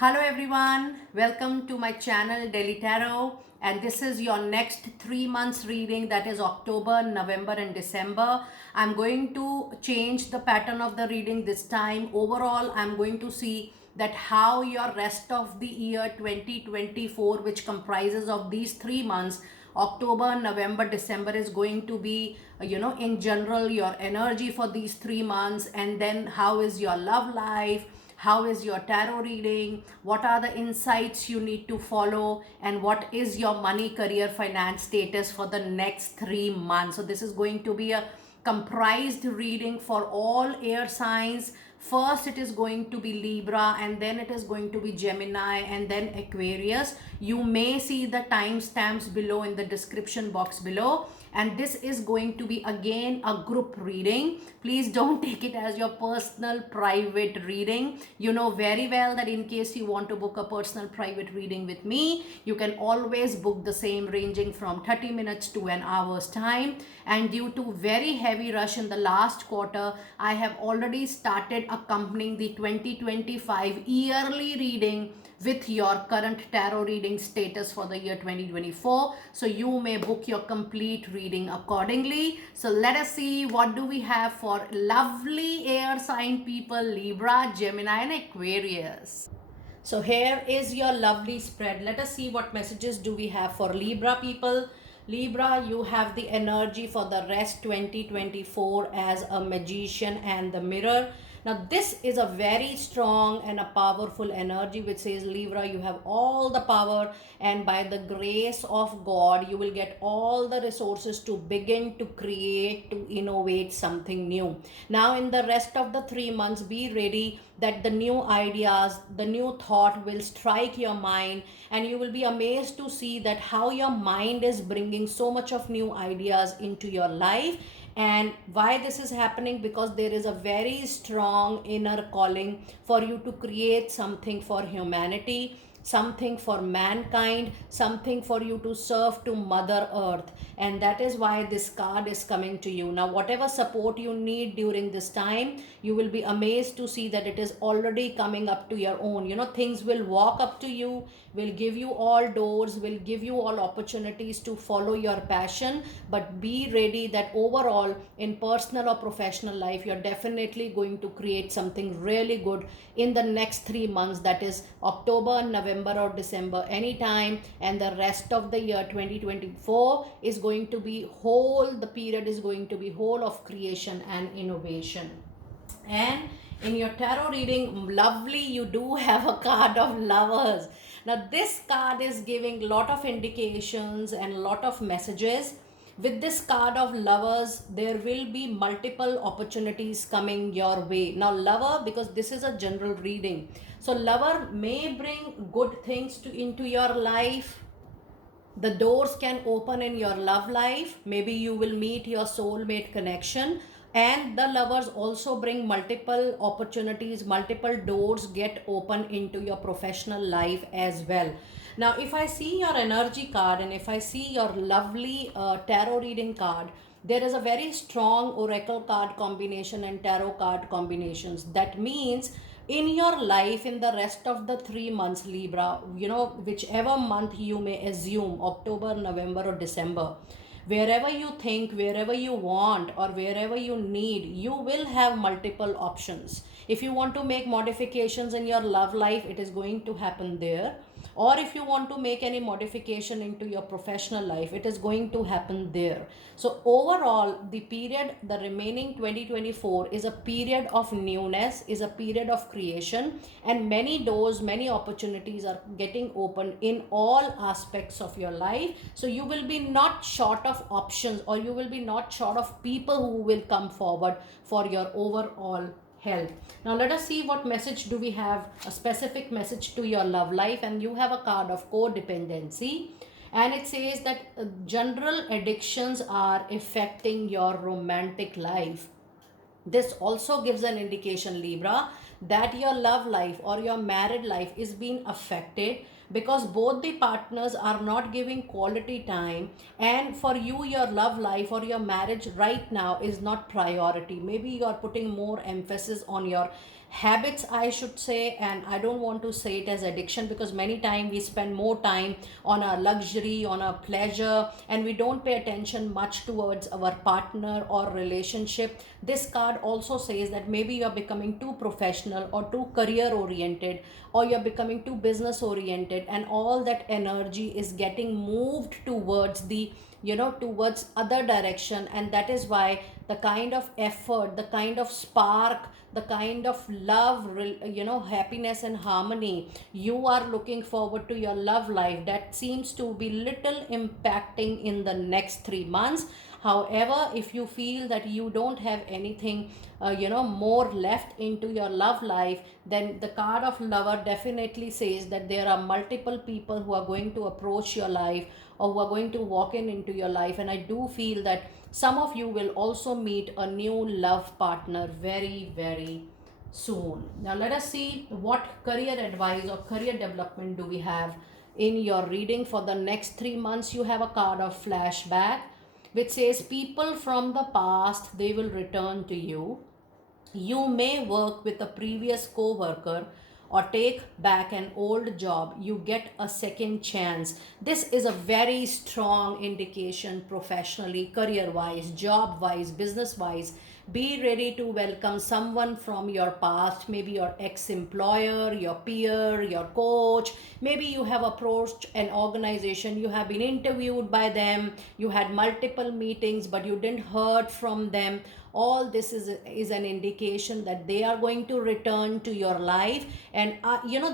Hello everyone, welcome to my channel Daily Tarot, and this is your next 3 months reading, that is October, November and December. I'm going to change the pattern of the reading this time. Overall, I'm going to see that how your rest of the year 2024, which comprises of these 3 months, October, November, December, is going to be, in general, your energy for these 3 months, and then how is your love life, how is your tarot reading, what are the insights you need to follow, and what is your money, career, finance status for the next 3 months. So this is going to be a comprised reading for all air signs. First it is going to be Libra, and then it is going to be Gemini, and then Aquarius. You may see the timestamps below in the description box below, and this is going to be again a group reading. Please don't take it as your personal private reading. You know very well that in case you want to book a personal private reading with me, you can always book the same, ranging from 30 minutes to an hour's time. And due to very heavy rush in the last quarter, I have already started accompanying the 2025 yearly reading with your current tarot reading status for the year 2024. So you may book your complete reading accordingly. So let us see what do we have for lovely air sign people, Libra, Gemini and Aquarius. So here is your lovely spread. Let us see what messages do we have for Libra people. Libra, you have the energy for the rest 2024 as a magician and the mirror. Now this is a very strong and a powerful energy which says, Libra, you have all the power, and by the grace of God you will get all the resources to begin to create, to innovate something new. Now in the rest of the 3 months, be ready that the new ideas, the new thought will strike your mind, and you will be amazed to see that how your mind is bringing so much of new ideas into your life. And why this is happening? Because there is a very strong inner calling for you to create something for humanity, something for mankind, something for you to serve to Mother Earth. And that is why this card is coming to you. Now whatever support you need during this time, you will be amazed to see that it is already coming up to your own. Things will walk up to you, will give you all doors, will give you all opportunities to follow your passion. But be ready that overall in personal or professional life, you're definitely going to create something really good in the next 3 months, that is October, November or December, anytime. And the rest of the year 2024 is going to be whole, the period is going to be whole of creation and innovation. And in your tarot reading, lovely, you do have a card of Lovers. Now this card is giving lot of indications and lot of messages. With this card of Lovers, there will be multiple opportunities coming your way. Now Lover, because this is a general reading, so Lover may bring good things into your life. The doors can open in your love life. Maybe you will meet your soulmate connection. And the Lovers also bring multiple opportunities, multiple doors get open into your professional life as well. Now if I see your energy card, and if I see your lovely tarot reading card, there is a very strong oracle card combination and tarot card combinations. That means in your life, in the rest of the 3 months, Libra, whichever month you may assume, October, November or December, wherever you think, wherever you want or wherever you need, you will have multiple options. If you want to make modifications in your love life, it is going to happen there. Or if you want to make any modification into your professional life, it is going to happen there. So overall, the period, the remaining 2024 is a period of newness, is a period of creation, and many doors, many opportunities are getting open in all aspects of your life. So you will be not short of options, or you will be not short of people who will come forward for your overall health. Now let us see what message do we have, a specific message to your love life. And you have a card of codependency, and it says that general addictions are affecting your romantic life. This also gives an indication, Libra, that your love life or your married life is being affected because both the partners are not giving quality time, and for you your love life or your marriage right now is not priority. Maybe you are putting more emphasis on your habits, I should say, and I don't want to say it as addiction, because many times we spend more time on our luxury, on our pleasure, and we don't pay attention much towards our partner or relationship. This card also says that maybe you're becoming too professional or too career oriented, or you're becoming too business oriented, and all that energy is getting moved towards the, towards other direction. And that is why the kind of effort, the kind of spark, the kind of love, happiness and harmony you are looking forward to your love life, that seems to be little impacting in the next 3 months. However, if you feel that you don't have anything more left into your love life, then the card of lover definitely says that there are multiple people who are going to approach your life, or who are going to walk into your life. And I do feel that some of you will also meet a new love partner very, very soon. Now let us see what career advice or career development do we have in your reading for the next 3 months. You have a card of flashback, which says people from the past, they will return to you. You may work with a previous co-worker or take back an old job. You get a second chance. This is a very strong indication professionally, career wise, job wise, business wise. Be ready to welcome someone from your past, maybe your ex-employer, your peer, your coach. Maybe you have approached an organization, you have been interviewed by them, you had multiple meetings, but you didn't heard from them. All this is an indication that they are going to return to your life. And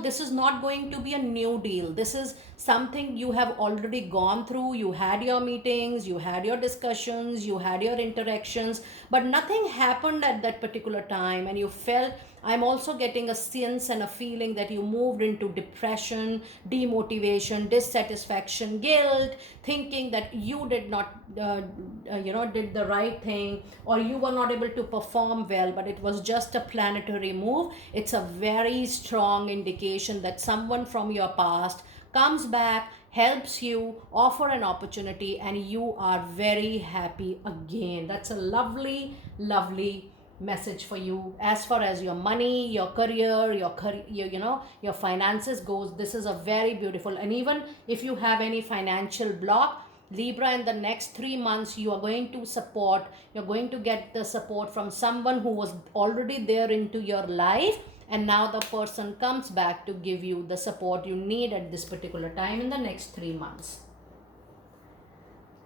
this is not going to be a new deal. This is something you have already gone through. You had your meetings, you had your discussions, you had your interactions, but nothing happened at that particular time, and you felt, I'm also getting a sense and a feeling that you moved into depression, demotivation, dissatisfaction, guilt, thinking that you did not, did the right thing, or you were not able to perform well, but it was just a planetary move. It's a very strong indication that someone from your past comes back, helps you, offer an opportunity, and you are very happy again. That's a lovely, lovely message for you. As far as your money, your career, your finances goes, this is a very beautiful. And even if you have any financial block, Libra, in the next 3 months you are going to support, you're going to get the support from someone who was already there into your life, and now the person comes back to give you the support you need at this particular time in the next 3 months.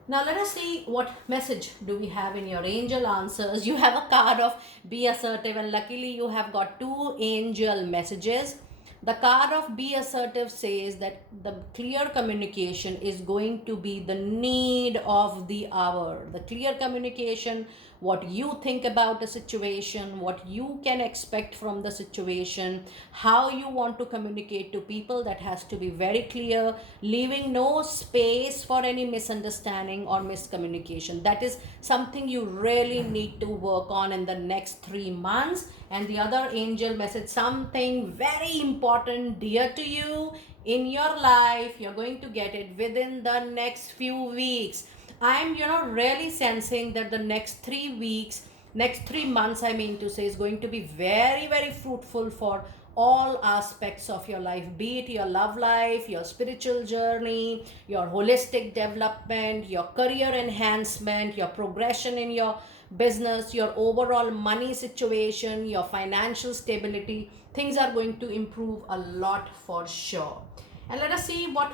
Now let us see what message do we have in your angel answers. You have a card of be assertive, and luckily you have got 2 angel messages. The card of be assertive says that the clear communication is going to be the need of the hour. The clear communication, what you think about the situation, what you can expect from the situation, how you want to communicate to people, that has to be very clear, leaving no space for any misunderstanding or miscommunication. That is something you really need to work on in the next 3 months. And the other angel message, something very important, dear to you in your life, you're going to get it within the next few weeks. I'm really sensing that the next 3 weeks, next 3 months, I mean to say, is going to be very, very fruitful for all aspects of your life, be it your love life, your spiritual journey, your holistic development, your career enhancement, your progression in your business, your overall money situation, your financial stability. Things are going to improve a lot for sure. And let us see what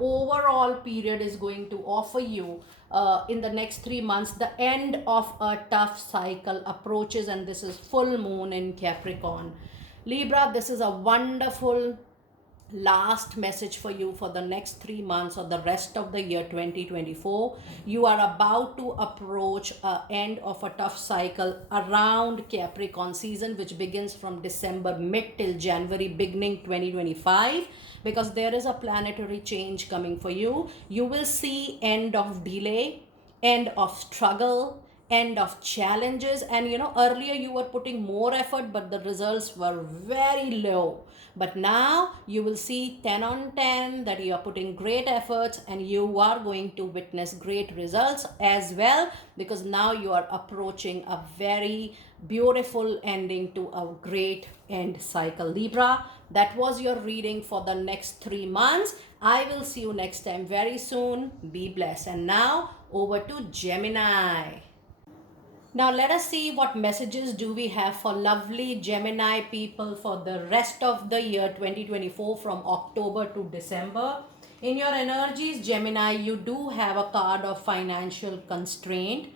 overall period is going to offer you in the next 3 months. The end of a tough cycle approaches, and this is full moon in Capricorn. Libra, this is a wonderful last message for you for the next 3 months or the rest of the year 2024. You are about to approach an end of a tough cycle around Capricorn season, which begins from December mid till January beginning 2025, because there is a planetary change coming for you. You will see end of delay, end of struggle, end of challenges. And earlier you were putting more effort but the results were very low, but now you will see 10 on 10 that you are putting great efforts and you are going to witness great results as well, because now you are approaching a very beautiful ending to a great end cycle. Libra, that was your reading for the next 3 months. I will see you next time very soon. Be blessed. And now over to Gemini. Now let us see what messages do we have for lovely Gemini people for the rest of the year 2024 from October to December. In your energies, Gemini, you do have a card of financial constraint.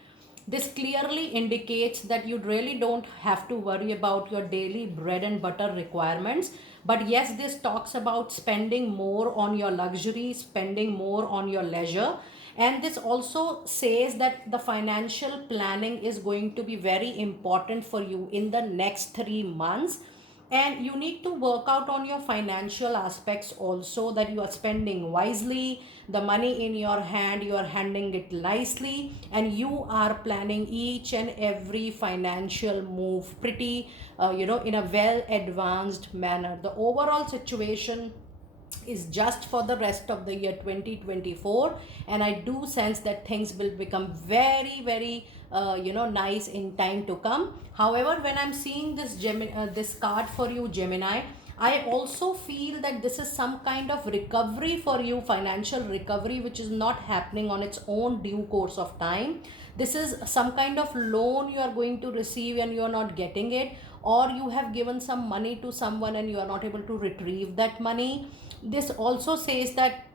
This clearly indicates that you really don't have to worry about your daily bread and butter requirements. But yes, this talks about spending more on your luxury, spending more on your leisure. And this also says that the financial planning is going to be very important for you in the next 3 months. And you need to work out on your financial aspects also, that you are spending wisely the money in your hand, you are handling it nicely, and you are planning each and every financial move pretty in a well advanced manner. The overall situation is just for the rest of the year 2024, and I do sense that things will become very very nice in time to come. However, when I'm seeing this card for you, Gemini, I also feel that this is some kind of recovery for you, financial recovery, which is not happening on its own due course of time. This is some kind of loan you are going to receive and you are not getting it, or you have given some money to someone and you are not able to retrieve that money. This also says that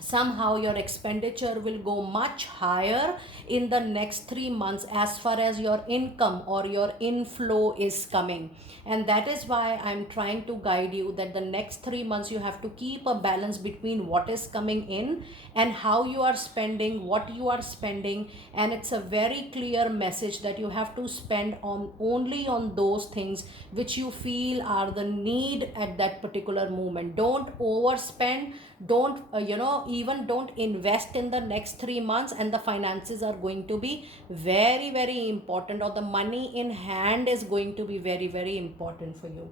somehow your expenditure will go much higher in the next 3 months as far as your income or your inflow is coming. And that is why I'm trying to guide you that the next 3 months you have to keep a balance between what is coming in and how you are spending, what you are spending. And it's a very clear message that you have to spend on only on those things which you feel are the need at that particular moment. Don't overspend, don't even don't invest in the next 3 months, and the finances are going to be very very important, or the money in hand is going to be very very important for you.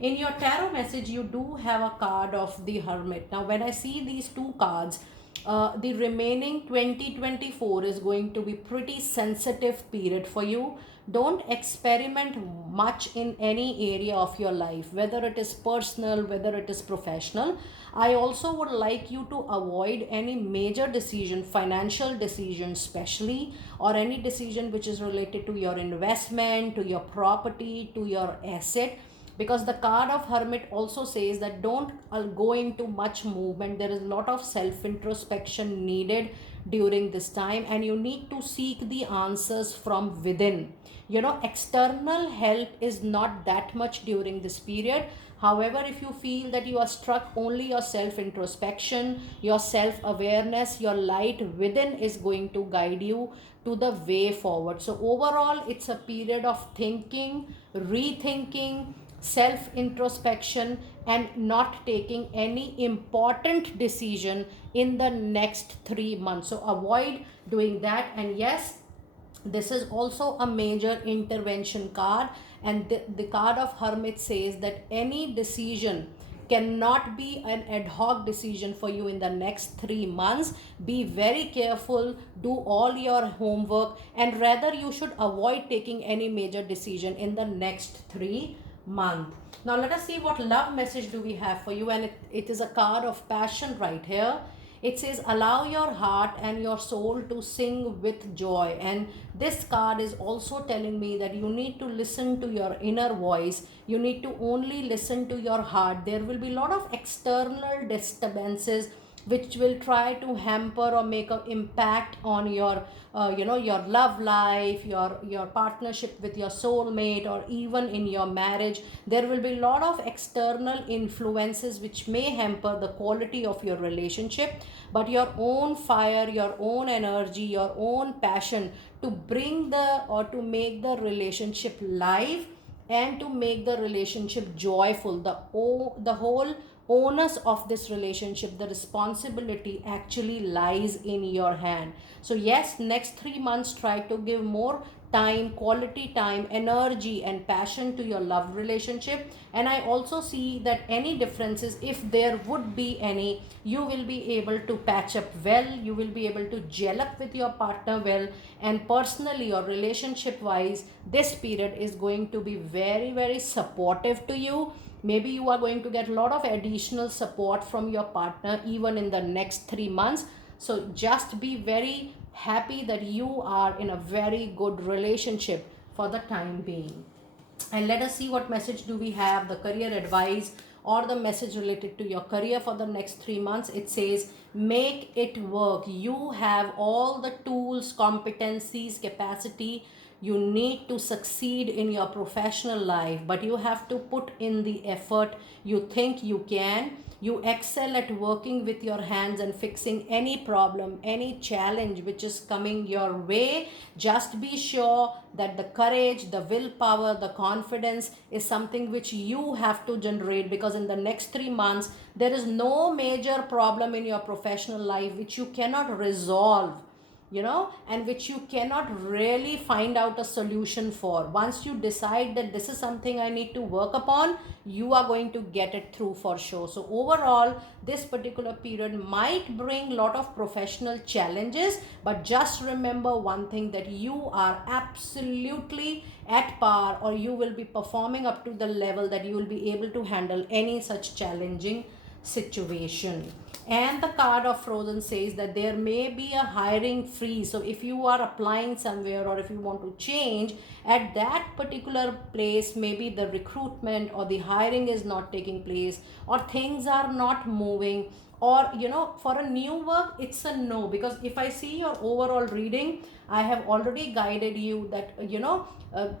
In your tarot message, you do have a card of the Hermit. Now when I see these two cards, the remaining 2024 is going to be pretty sensitive period for you. Don't experiment much in any area of your life, whether it is personal, whether it is professional. I also would like you to avoid any major decision, financial decision especially, or any decision which is related to your investment, to your property, to your asset, because the card of Hermit also says that don't go into much movement. There is a lot of self introspection needed during this time, and you need to seek the answers from within. External help is not that much during this period. However, if you feel that you are struck only your self introspection, your self awareness, your light within is going to guide you to the way forward. So overall, it's a period of thinking, rethinking, self introspection, and not taking any important decision in the next 3 months. So avoid doing that. And yes, this is also a major intervention card, and the card of Hermit says that any decision cannot be an ad hoc decision for you in the next 3 months. Be very careful, do all your homework, and rather you should avoid taking any major decision in the next 3 months. Now let us see what love message do we have for you, and it is a card of passion right here. It says allow your heart and your soul to sing with joy. And this card is also telling me that you need to listen to your inner voice. You need to only listen to your heart. There will be a lot of external disturbances which will try to hamper or make an impact on your your love life, your partnership with your soulmate, or even in your marriage. There will be a lot of external influences which may hamper the quality of your relationship, but your own fire, your own energy, your own passion to bring the or to make the relationship live and to make the relationship joyful. The whole onus of this relationship, the responsibility actually lies in your hand. So yes, next 3 months try to give more time, quality time, energy and passion to your love relationship. And I also see that any differences, if there would be any, you will be able to patch up well, you will be able to gel up with your partner well. And personally or relationship wise, this period is going to be very, very supportive to you. Maybe you are going to get a lot of additional support from your partner even in the next 3 months. So just be very happy that you are in a very good relationship for the time being. And let us see what message do we have, the career advice or the message related to your career for the next 3 months. It says make it work. You have all the tools, competencies, capacity you need to succeed in your professional life, but you have to put in the effort. You think you can. You excel at working with your hands and fixing any problem, any challenge which is coming your way. Just be sure that the courage, the willpower, the confidence is something which you have to generate, because in the next 3 months there is no major problem in your professional life which you cannot resolve, and which you cannot really find out a solution for. Once you decide that this is something I need to work upon, you are going to get it through for sure. So overall, this particular period might bring a lot of professional challenges, but just remember one thing, that you are absolutely at par, or you will be performing up to the level that you will be able to handle any such challenging situation. And the card of Frozen says that there may be a hiring freeze. So if you are applying somewhere, or if you want to change at that particular place, maybe the recruitment or the hiring is not taking place, or things are not moving, or for a new work it's a no. Because if I see your overall reading, I have already guided you that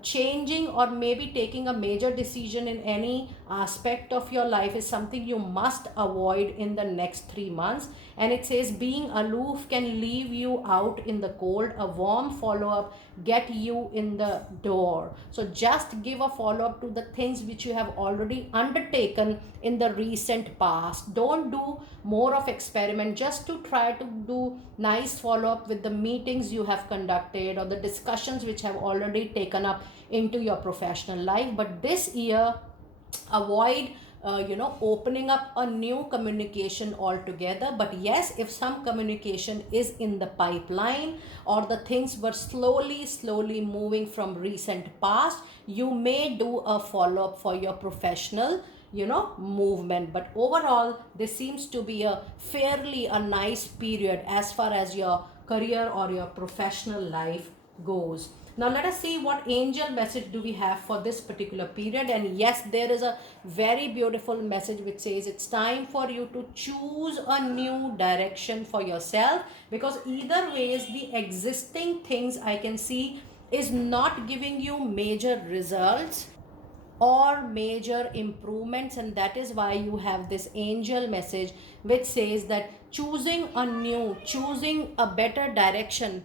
changing or maybe taking a major decision in any aspect of your life is something you must avoid in the next 3 months. And it says being aloof can leave you out in the cold. A warm follow up get you in the door. So just give a follow up to the things which you have already undertaken in the recent past. Don't do more of experiment, just to try to do nice follow up with the meetings you have conducted or the discussions which have already taken up into your professional life. But this year, avoid opening up a new communication altogether. But yes, if some communication is in the pipeline, or the things were slowly moving from recent past, you may do a follow up for your professional movement. But overall, this seems to be a nice period as far as your career or your professional life goes. Now let us see what angel message do we have for this particular period. And yes, there is a very beautiful message which says it's time for you to choose a new direction for yourself, because either ways the existing things I can see is not giving you major results or major improvements. And that is why you have this angel message which says that choosing a better direction.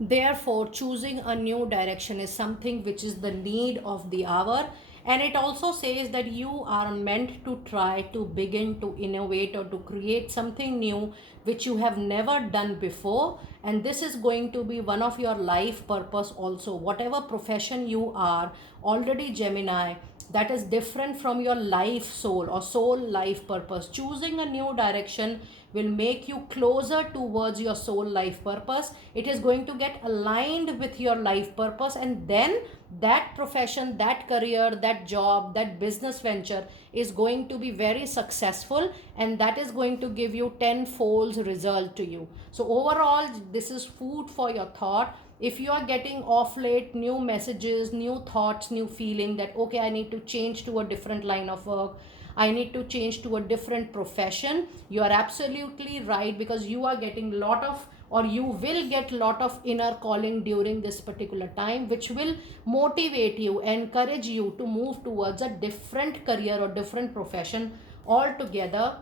Therefore, choosing a new direction is something which is the need of the hour. And it also says that you are meant to try to begin to innovate or to create something new which you have never done before. And this is going to be one of your life purpose also. Whatever profession you are already, Gemini, that is different from your life soul or soul life purpose. Choosing a new direction will make you closer towards your soul life purpose. It is going to get aligned with your life purpose, and then that profession, that career, that job, that business venture is going to be very successful, and that is going to give you tenfold result to you. So overall, this is food for your thought. If you are getting off late new messages, new thoughts, new feeling that okay, I need to change to a different line of work, I need to change to a different profession, you are absolutely right, because you are getting lot of, or you will get lot of inner calling during this particular time, which will motivate you, encourage you to move towards a different career or different profession altogether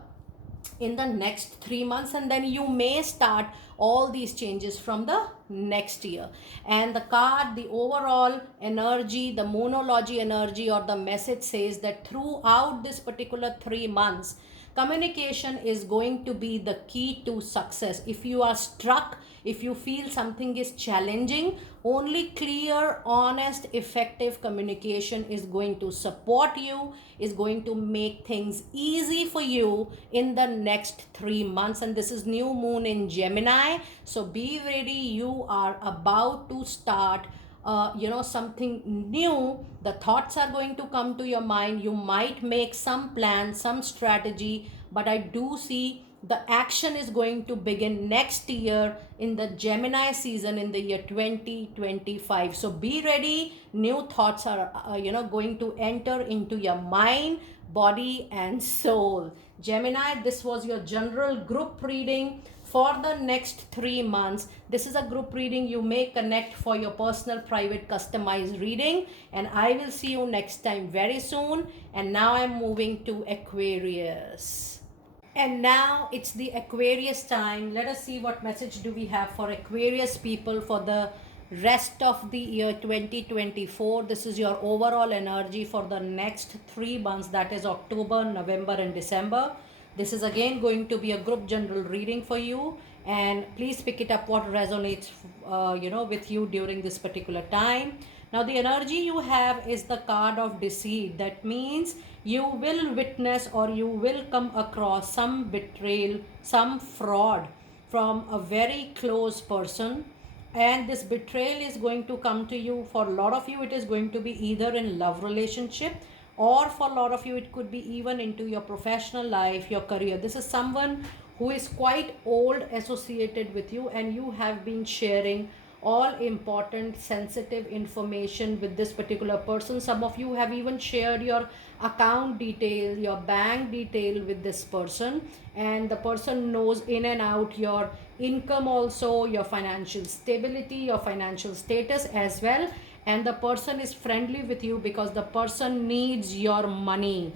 in the next 3 months. And then you may start all these changes from the next year. And the card, the overall energy, the monology energy or the message says that throughout this particular 3 months, communication is going to be the key to success. If you are struck, if you feel something is challenging, only clear, honest, effective communication is going to support you, is going to make things easy for you in the next 3 months. And this is new moon in Gemini, so be ready. You are about to start something new. The thoughts are going to come to your mind. You might make some plan, some strategy, but I do see the action is going to begin next year in the Gemini season in the year 2025. So be ready. New thoughts are going to enter into your mind, body and soul. Gemini, this was your general group reading for the next 3 months. This is a group reading. You may connect for your personal, private, customized reading, and I will see you next time very soon. And now I'm moving to Aquarius. And now it's the Aquarius time. Let us see what message do we have for Aquarius people for the rest of the year 2024. This is your overall energy for the next 3 months, that is October, November and December. This is again going to be a group general reading for you, and please pick it up what resonates with you during this particular time. Now the energy you have is the card of deceit. That means you will witness or you will come across some betrayal, some fraud from a very close person, and this betrayal is going to come to you. For a lot of you it is going to be either in love relationship, or for a lot of you it could be even into your professional life, your career. This is someone who is quite old associated with you, and you have been sharing all important sensitive information with this particular person. Some of you have even shared your account detail, your bank detail with this person, and the person knows in and out your income also, your financial stability, your financial status as well. And the person is friendly with you because the person needs your money.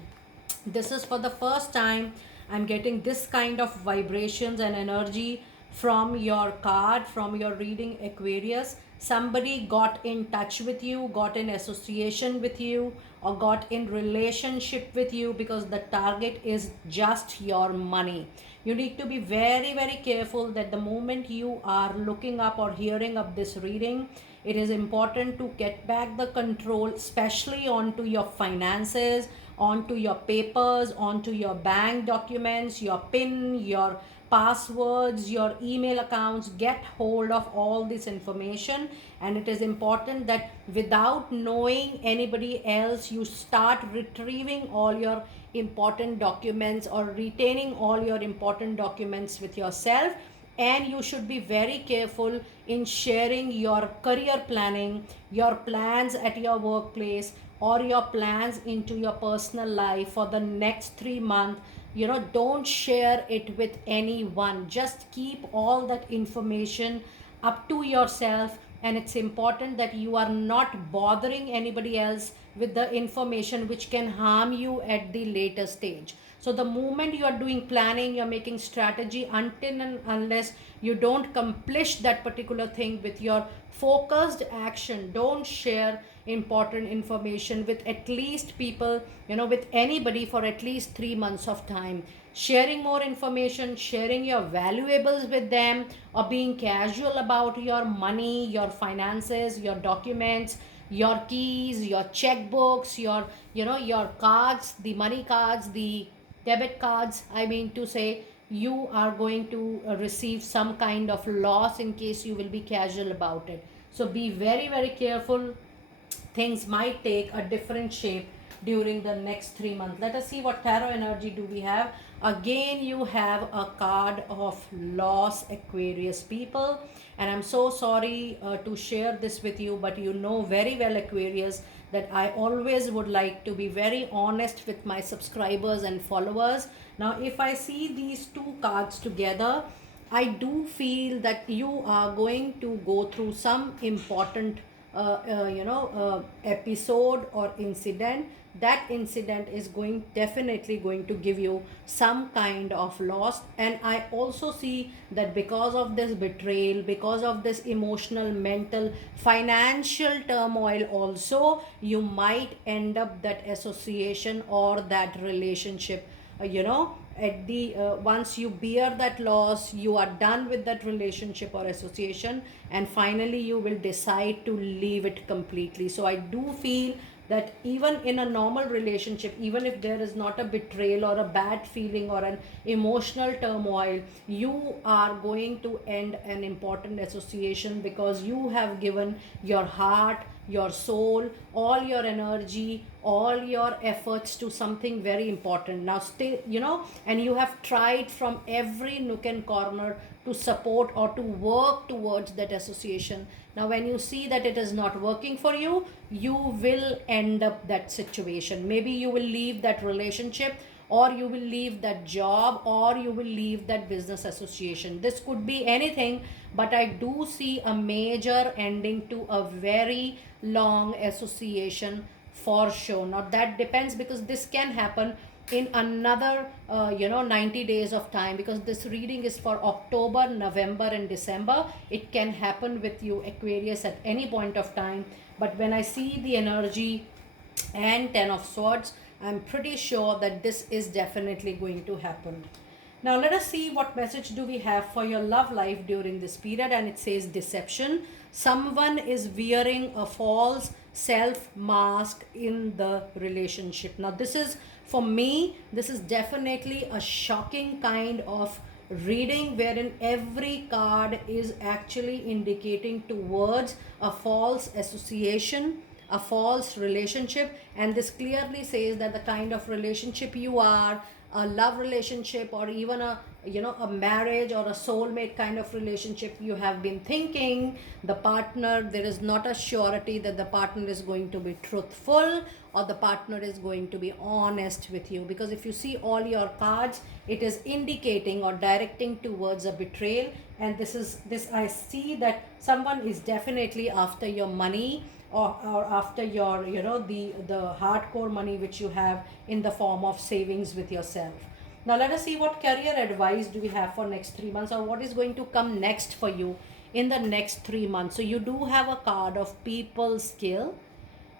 This is for the first time I'm getting this kind of vibrations and energy from your card, from your reading, Aquarius. Somebody got in touch with you, got in association with you, or got in relationship with you because the target is just your money. You need to be very, very careful that the moment you are looking up or hearing of this reading, it is important to get back the control, especially onto your finances, onto your papers, onto your bank documents, your PIN, your passwords, your email accounts. Get hold of all this information, and it is important that without knowing anybody else, you start retrieving all your important documents or retaining all your important documents with yourself. And you should be very careful in sharing your career planning, your plans at your workplace, or your plans into your personal life for the next 3 months. Don't share it with anyone. Just keep all that information up to yourself, and it's important that you are not bothering anybody else with the information which can harm you at the later stage. So the moment you are doing planning, you're making strategy, until and unless you don't accomplish that particular thing with your focused action, don't share important information with at least people, with anybody for at least 3 months of time. Sharing more information, sharing your valuables with them, or being casual about your money, your finances, your documents, your keys, your checkbooks, your cards, the money cards, the debit cards, I mean to say, you are going to receive some kind of loss in case you will be casual about it. So be very, very careful. Things might take a different shape during the next 3 months. Let us see what tarot energy do we have. Again, you have a card of loss, Aquarius people, and I'm so sorry to share this with you, but you know very well, Aquarius, that I always would like to be very honest with my subscribers and followers. Now if I see these two cards together, I do feel that you are going to go through some important episode or incident that incident is definitely going to give you some kind of loss. And I also see that because of this betrayal, because of this emotional, mental, financial turmoil also, you might end up that association or that relationship, at the once you bear that loss, you are done with that relationship or association, and finally you will decide to leave it completely. So I do feel that even in a normal relationship, even if there is not a betrayal or a bad feeling or an emotional turmoil, you are going to end an important association because you have given your heart, your soul, all your energy, all your efforts to something very important. Now stay, and you have tried from every nook and corner to support or to work towards that association. Now when you see that it is not working for you, you will end up that situation. Maybe you will leave that relationship, or you will leave that job, or you will leave that business association. This could be anything, but I do see a major ending to a very long association for sure. Now that depends, because this can happen in another 90 days of time, because this reading is for October, November and December. It can happen with you, Aquarius, at any point of time. But when I see the energy and 10 of swords, I'm pretty sure that this is definitely going to happen. Now let us see what message do we have for your love life during this period. And it says deception. Someone is wearing a false self mask in the relationship. Now this is, for me, this is definitely a shocking kind of reading, wherein every card is actually indicating towards a false association, a false relationship. And this clearly says that the kind of relationship you are, a love relationship, or even a marriage or a soulmate kind of relationship, you have been thinking the partner, there is not a surety that the partner is going to be truthful or the partner is going to be honest with you. Because if you see all your cards, it is indicating or directing towards a betrayal. And this I see that someone is definitely after your money, or after your the hardcore money which you have in the form of savings with yourself. Now let us see what career advice do we have for next 3 months, or what is going to come next for you in the next 3 months. So you do have a card of people skill,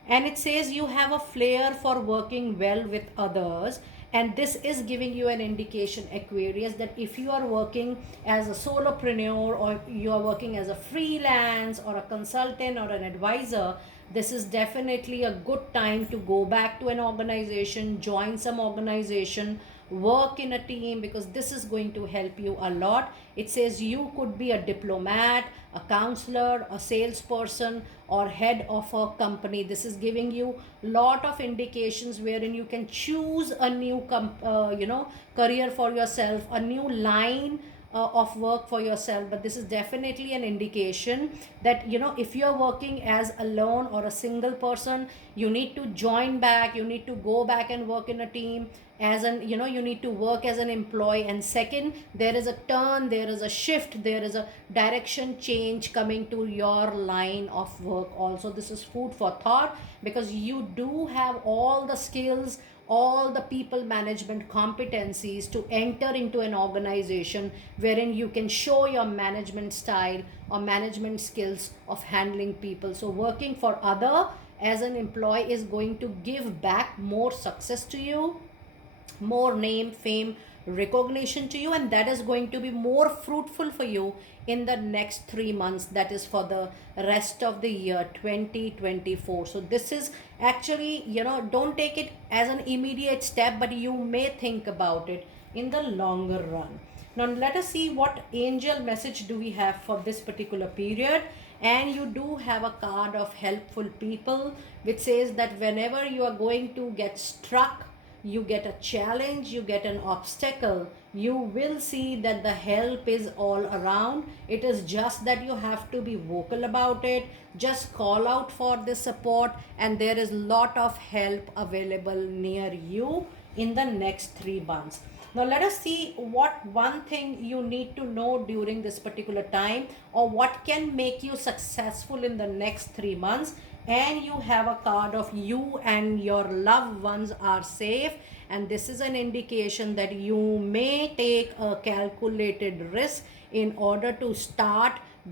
and it says you have a flair for working well with others. And this is giving you an indication, Aquarius, that if you are working as a solopreneur, or you are working as a freelance or a consultant or an advisor, this is definitely a good time to go back to an organization, join some organization, work in a team, because this is going to help you a lot. It says you could be a diplomat, a counselor, a salesperson, or head of a company. This is giving you lot of indications wherein you can choose a new career for yourself, a new line of work for yourself. But this is definitely an indication that if you're working as alone or a single person, you need to join back, you need to go back and work in a team as an you need to work as an employee. And second, there is a turn, there is a shift, there is a direction change coming to your line of work also. This is food for thought, because you do have all the skills, all the people management competencies to enter into an organization wherein you can show your management style or management skills of handling people. So working for other as an employee is going to give back more success to you, more name, fame, recognition to you, and that is going to be more fruitful for you in the next 3 months, that is for the rest of the year 2024. So this is actually, don't take it as an immediate step, but you may think about it in the longer run. Now let us see what angel message do we have for this particular period. And you do have a card of helpful people, which says that whenever you are going to get struck, you get a challenge, you get an obstacle, you will see that the help is all around. It is just that you have to be vocal about it. Just call out for the support, and there is lot of help available near you in the next 3 months. Now let us see what one thing you need to know during this particular time, or what can make you successful in the next 3 months. and you have a card of you and your loved ones are safe, and this is an indication that you may take a calculated risk in order to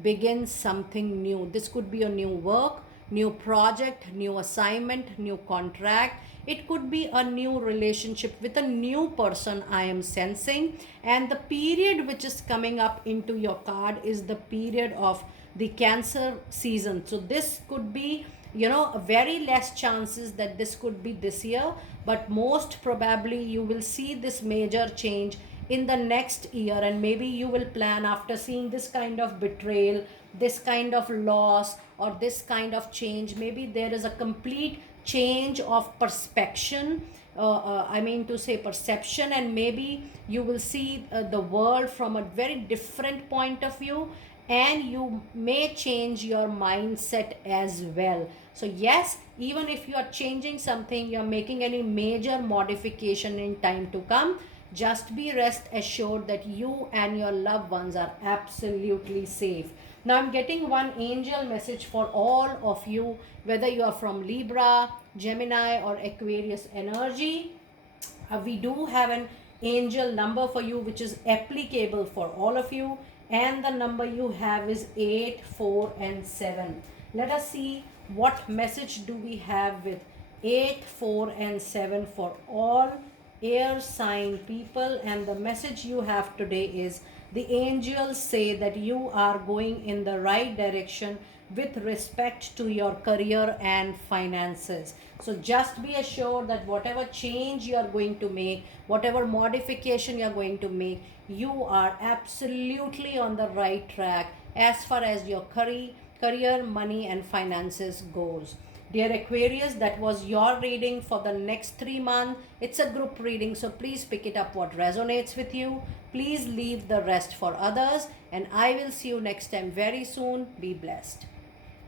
begin something new. This could be a new work, new project, new assignment, new contract. It could be a new relationship with a new person, I am sensing. And the period which is coming up into your card is the period of the Cancer season. So this could be, a very less chances that this could be this year, but most probably you will see this major change in the next year. And maybe you will plan, after seeing this kind of betrayal, this kind of loss, or this kind of change, maybe there is a complete change of perception, I mean to say perception, and maybe you will see the world from a very different point of view, and you may change your mindset as well. So yes, even if you are changing something, you are making any major modification in time to come, just be rest assured that you and your loved ones are absolutely safe. Now I'm getting one angel message for all of you, whether you are from Libra, Gemini, or Aquarius energy. We do have an angel number for you which is applicable for all of you, and the number you have is 8, 4, and 7. Let us see what message do we have with 8, 4, and 7 for all air sign people. And the message you have today is, the angels say that you are going in the right direction with respect to your career and finances. So just be assured that whatever change you are going to make, whatever modification you are going to make, you are absolutely on the right track as far as your career, money, and finances goes. Dear Aquarius, that was your reading for the next 3 months. It's a group reading, so please pick it up what resonates with you. Please leave the rest for others, and I will see you next time very soon. Be blessed.